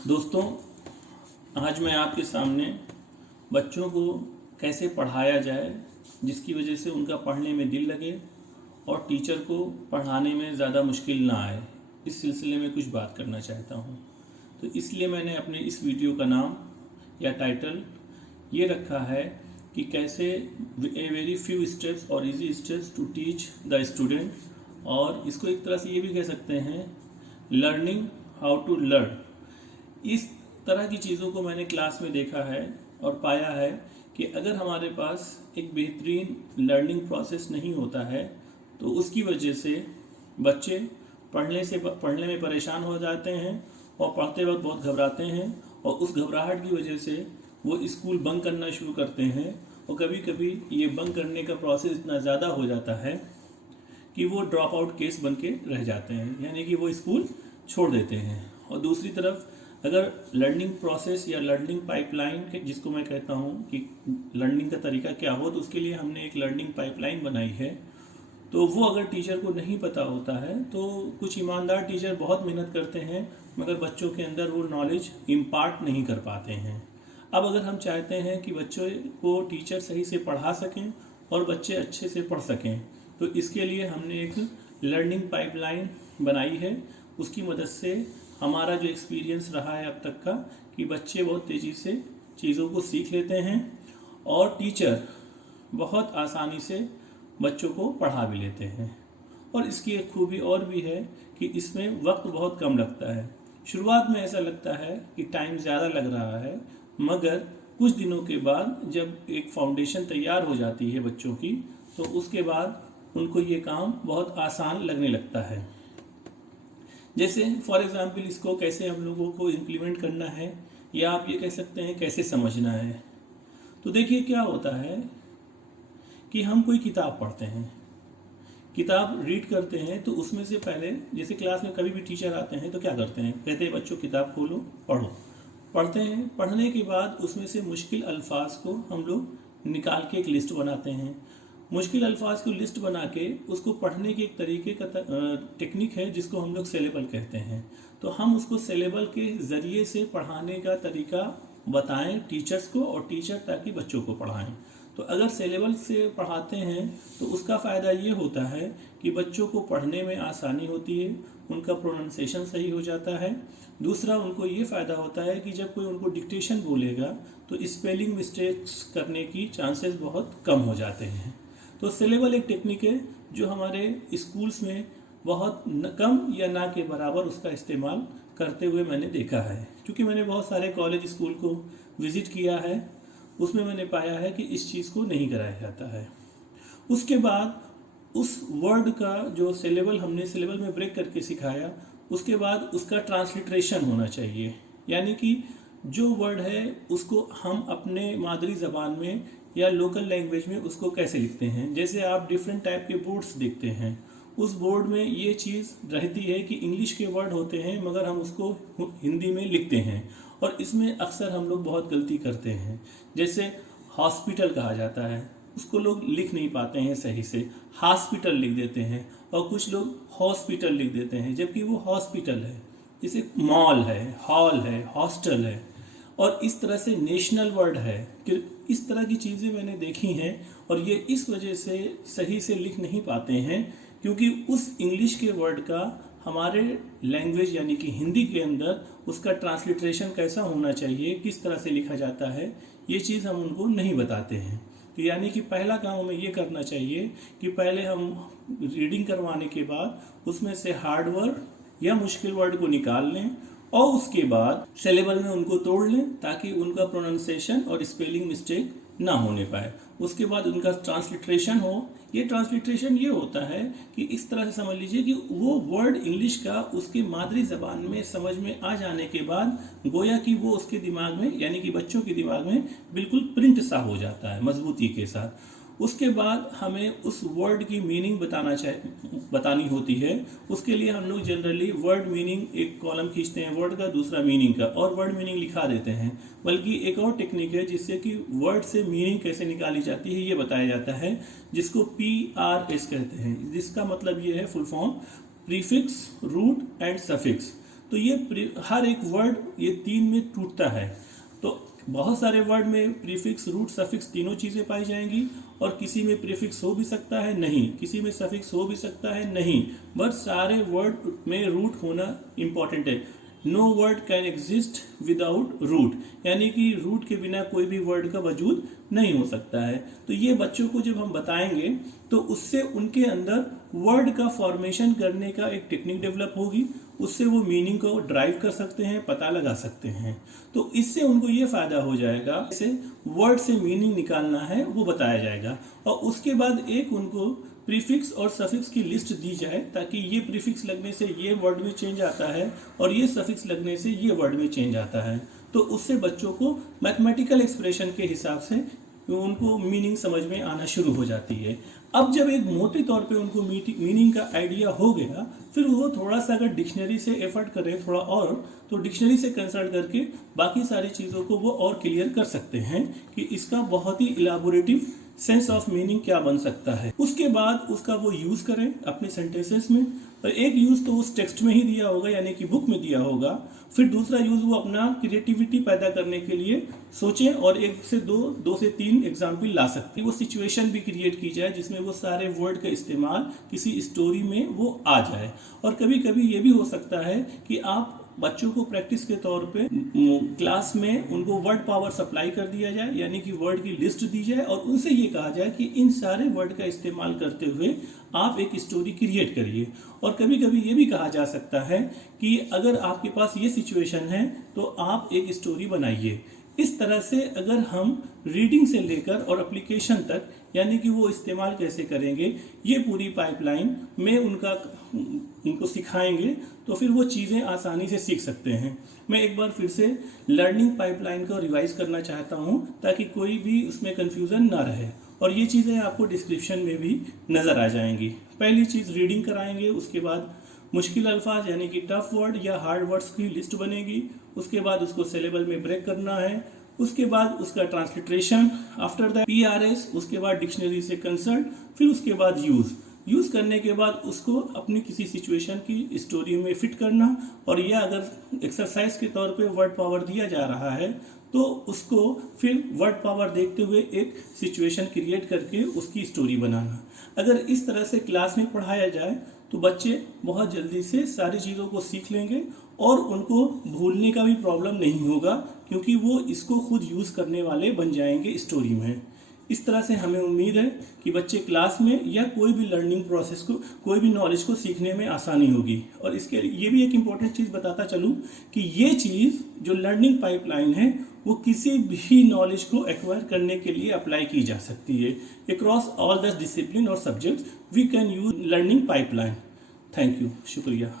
दोस्तों, आज मैं आपके सामने बच्चों को कैसे पढ़ाया जाए जिसकी वजह से उनका पढ़ने में दिल लगे और टीचर को पढ़ाने में ज़्यादा मुश्किल ना आए, इस सिलसिले में कुछ बात करना चाहता हूँ। तो इसलिए मैंने अपने इस वीडियो का नाम या टाइटल ये रखा है कि कैसे ए वेरी फ्यू स्टेप्स और easy steps to teach the student, और इसको एक तरह से ये भी कह सकते हैं लर्निंग हाउ टू लर्न। इस तरह की चीज़ों को मैंने क्लास में देखा है और पाया है कि अगर हमारे पास एक बेहतरीन लर्निंग प्रोसेस नहीं होता है तो उसकी वजह से बच्चे पढ़ने में परेशान हो जाते हैं और पढ़ते वक्त बहुत घबराते हैं, और उस घबराहट की वजह से वो स्कूल बंक करना शुरू करते हैं। और कभी कभी ये बंक करने का प्रोसेस इतना ज़्यादा हो जाता है कि वो ड्रॉप आउट केस बन के रह जाते हैं, यानी कि वो स्कूल छोड़ देते हैं। और दूसरी तरफ अगर लर्निंग प्रोसेस या लर्निंग पाइपलाइन जिसको मैं कहता हूँ कि लर्निंग का तरीका क्या हो, तो उसके लिए हमने एक लर्निंग पाइपलाइन बनाई है। तो वो अगर टीचर को नहीं पता होता है तो कुछ ईमानदार टीचर बहुत मेहनत करते हैं मगर बच्चों के अंदर वो नॉलेज इम्पार्ट नहीं कर पाते हैं। अब अगर हम चाहते हैं कि बच्चों को टीचर सही से पढ़ा सकें और बच्चे अच्छे से पढ़ सकें, तो इसके लिए हमने एक लर्निंग पाइपलाइन बनाई है। उसकी मदद से हमारा जो एक्सपीरियंस रहा है अब तक का कि बच्चे बहुत तेज़ी से चीज़ों को सीख लेते हैं और टीचर बहुत आसानी से बच्चों को पढ़ा भी लेते हैं। और इसकी एक खूबी और भी है कि इसमें वक्त बहुत कम लगता है। शुरुआत में ऐसा लगता है कि टाइम ज़्यादा लग रहा है, मगर कुछ दिनों के बाद जब एक फाउंडेशन तैयार हो जाती है बच्चों की, तो उसके बाद उनको ये काम बहुत आसान लगने लगता है। जैसे फॉर एग्ज़ाम्पल इसको कैसे हम लोगों को इम्प्लीमेंट करना है, या आप ये कह सकते हैं कैसे समझना है। तो देखिए क्या होता है कि हम कोई किताब पढ़ते हैं, किताब रीड करते हैं, तो उसमें से पहले जैसे क्लास में कभी भी टीचर आते हैं तो क्या करते हैं, कहते हैं बच्चों किताब खोलो पढ़ो। पढ़ते हैं, पढ़ने के बाद उसमें से मुश्किल अल्फाज को हम लोग निकाल के एक लिस्ट बनाते हैं। मुश्किल अल्फाज को लिस्ट बना के उसको पढ़ने की एक तरीके का टेक्निक है जिसको हम लोग सेलेबल कहते हैं। तो हम उसको सेलेबल के ज़रिए से पढ़ाने का तरीका बताएं टीचर्स को, और टीचर ताकि बच्चों को पढ़ाएं। तो अगर सेलेबल से पढ़ाते हैं तो उसका फ़ायदा ये होता है कि बच्चों को पढ़ने में आसानी होती है, उनका प्रोनाउंसिएशन सही हो जाता है। दूसरा, उनको ये फ़ायदा होता है कि जब कोई उनको डिक्टेशन बोलेगा तो स्पेलिंग मिस्टेक्स करने की चांसेस बहुत कम हो जाते हैं। तो सेलेबल एक टेक्निक है जो हमारे स्कूल्स में बहुत कम या ना के बराबर उसका इस्तेमाल करते हुए मैंने देखा है। क्योंकि मैंने बहुत सारे कॉलेज स्कूल को विज़िट किया है, उसमें मैंने पाया है कि इस चीज़ को नहीं कराया जाता है। उसके बाद उस वर्ड का जो सेलेबल हमने सेलेबल में ब्रेक करके सिखाया, उसके बाद उसका ट्रांसलिट्रेशन होना चाहिए। यानी कि जो वर्ड है उसको हम अपने मादरी ज़बान में या लोकल लैंग्वेज में उसको कैसे लिखते हैं। जैसे आप डिफरेंट टाइप के बोर्ड्स देखते हैं, उस बोर्ड में ये चीज़ रहती है कि इंग्लिश के वर्ड होते हैं मगर हम उसको हिंदी में लिखते हैं, और इसमें अक्सर हम लोग बहुत गलती करते हैं। जैसे हॉस्पिटल कहा जाता है, उसको लोग लिख नहीं पाते हैं सही से, हॉस्पिटल लिख देते हैं, और कुछ लोग हॉस्पिटल लिख देते हैं जबकि वो हॉस्पिटल है। जैसे मॉल है, हॉल है, हॉस्टल है, और इस तरह से नेशनल वर्ड है कि इस तरह की चीज़ें मैंने देखी हैं। और ये इस वजह से सही से लिख नहीं पाते हैं क्योंकि उस इंग्लिश के वर्ड का हमारे लैंग्वेज यानी कि हिंदी के अंदर उसका ट्रांसलिट्रेशन कैसा होना चाहिए, किस तरह से लिखा जाता है, ये चीज़ हम उनको नहीं बताते हैं। तो यानी कि पहला काम हमें ये करना चाहिए कि पहले हम रीडिंग करवाने के बाद उसमें से हार्ड वर्ड या मुश्किल वर्ड को निकाल लें, और उसके बाद सेलेबल में उनको तोड़ लें ताकि उनका प्रोनाउंसिएशन और स्पेलिंग मिस्टेक ना होने पाए। उसके बाद उनका ट्रांसलिट्रेशन हो। ये ट्रांसलिट्रेशन ये होता है कि इस तरह से समझ लीजिए कि वो वर्ड इंग्लिश का उसकी मादरी ज़बान में समझ में आ जाने के बाद गोया कि वो उसके दिमाग में यानी कि बच्चों के दिमाग में बिल्कुल प्रिंट सा हो जाता है मजबूती के साथ। उसके बाद हमें उस वर्ड की मीनिंग बतानी होती है। उसके लिए हम लोग जनरली वर्ड मीनिंग एक कॉलम खींचते हैं वर्ड का, दूसरा मीनिंग का, और वर्ड मीनिंग लिखा देते हैं। बल्कि एक और टेक्निक है जिससे कि वर्ड से मीनिंग कैसे निकाली जाती है ये बताया जाता है, जिसको PRS कहते हैं। जिसका मतलब ये है full form prefix, root and suffix. तो ये हर एक वर्ड ये 3 में टूटता है। तो बहुत सारे वर्ड में प्रीफिक्स, रूट, सफिक्स तीनों चीज़ें पाई जाएंगी, और किसी में प्रीफिक्स हो भी सकता है नहीं, किसी में सफिक्स हो भी सकता है नहीं, बट सारे वर्ड में रूट होना इम्पॉर्टेंट है। No word can exist without root, यानी कि रूट के बिना कोई भी वर्ड का वजूद नहीं हो सकता है। तो ये बच्चों को जब हम बताएंगे तो उससे उनके अंदर वर्ड का फॉर्मेशन करने का एक टेक्निक डेवलप होगी, उससे वो मीनिंग को ड्राइव कर सकते हैं, पता लगा सकते हैं। तो इससे उनको ये फायदा हो जाएगा, जैसे वर्ड से मीनिंग निकालना है वो बताया जाएगा, और उसके बाद एक उनको प्रीफिक्स और सफिक्स की लिस्ट दी जाए, ताकि ये प्रीफिक्स लगने से ये वर्ड में चेंज आता है और ये सफिक्स लगने से ये वर्ड में चेंज आता है। तो उससे बच्चों को मैथमेटिकल एक्सप्रेशन के हिसाब से उनको मीनिंग समझ में आना शुरू हो जाती है। अब जब एक मोटे तौर पे उनको मीनिंग का आइडिया हो गया, फिर वो थोड़ा सा अगर डिक्शनरी से एफर्ट करें थोड़ा और, तो डिक्शनरी से कंसल्ट करके बाकी सारी चीज़ों को वो और क्लियर कर सकते हैं कि इसका बहुत ही इलाबोरेटिव सेंस ऑफ मीनिंग क्या बन सकता है। उसके बाद उसका वो यूज़ करें अपने सेंटेंसेस में, और एक यूज़ तो उस टेक्स्ट में ही दिया होगा, यानी कि बुक में दिया होगा। फिर दूसरा यूज़ वो अपना क्रिएटिविटी पैदा करने के लिए सोचें और 1 से 2 से 3 एग्जाम्पल ला सकते हैं। वो सिचुएशन भी क्रिएट की जाए जिसमें वो सारे वर्ड का इस्तेमाल किसी स्टोरी में वो आ जाए। और कभी कभी ये भी हो सकता है कि आप बच्चों को प्रैक्टिस के तौर पे क्लास में उनको वर्ड पावर सप्लाई कर दिया जाए, यानी कि वर्ड की लिस्ट दी जाए और उनसे ये कहा जाए कि इन सारे वर्ड का इस्तेमाल करते हुए आप एक स्टोरी क्रिएट करिए। और कभी कभी ये भी कहा जा सकता है कि अगर आपके पास ये सिचुएशन है तो आप एक स्टोरी बनाइए। इस तरह से अगर हम रीडिंग से लेकर और एप्लीकेशन तक, यानी कि वो इस्तेमाल कैसे करेंगे, ये पूरी पाइपलाइन में उनको सिखाएंगे, तो फिर वो चीज़ें आसानी से सीख सकते हैं। मैं एक बार फिर से लर्निंग पाइपलाइन को रिवाइज करना चाहता हूँ, ताकि कोई भी उसमें कन्फ्यूज़न ना रहे, और ये चीज़ें आपको डिस्क्रिप्शन में भी नज़र आ जाएंगी। पहली चीज़ रीडिंग कराएंगे, उसके बाद मुश्किल अल्फाज यानी कि टफ वर्ड या हार्ड वर्ड्स की लिस्ट बनेगी, उसके बाद उसको सिलेबल में ब्रेक करना है, उसके बाद उसका ट्रांसलिट्रेशन, आफ्टर दैट PRS, उसके बाद डिक्शनरी से कंसल्ट, फिर उसके बाद यूज़ करने के बाद उसको अपनी किसी सिचुएशन की स्टोरी में फिट करना, और यह अगर एक्सरसाइज के तौर पे वर्ड पावर दिया जा रहा है तो उसको फिर वर्ड पावर देखते हुए एक सिचुएशन क्रिएट करके उसकी स्टोरी बनाना। अगर इस तरह से क्लास में पढ़ाया जाए तो बच्चे बहुत जल्दी से सारी चीज़ों को सीख लेंगे और उनको भूलने का भी प्रॉब्लम नहीं होगा, क्योंकि वो इसको खुद यूज़ करने वाले बन जाएंगे स्टोरी में। इस तरह से हमें उम्मीद है कि बच्चे क्लास में या कोई भी लर्निंग प्रोसेस को, कोई भी नॉलेज को सीखने में आसानी होगी। और इसके ये भी एक इम्पॉर्टेंट चीज़ बताता चलूँ कि ये चीज़ जो लर्निंग पाइपलाइन है वो किसी भी नॉलेज को एक्वायर करने के लिए अप्लाई की जा सकती है। अक्रॉस ऑल द डिसिप्लिन और subjects we can use learning pipeline. Thank you, शुक्रिया।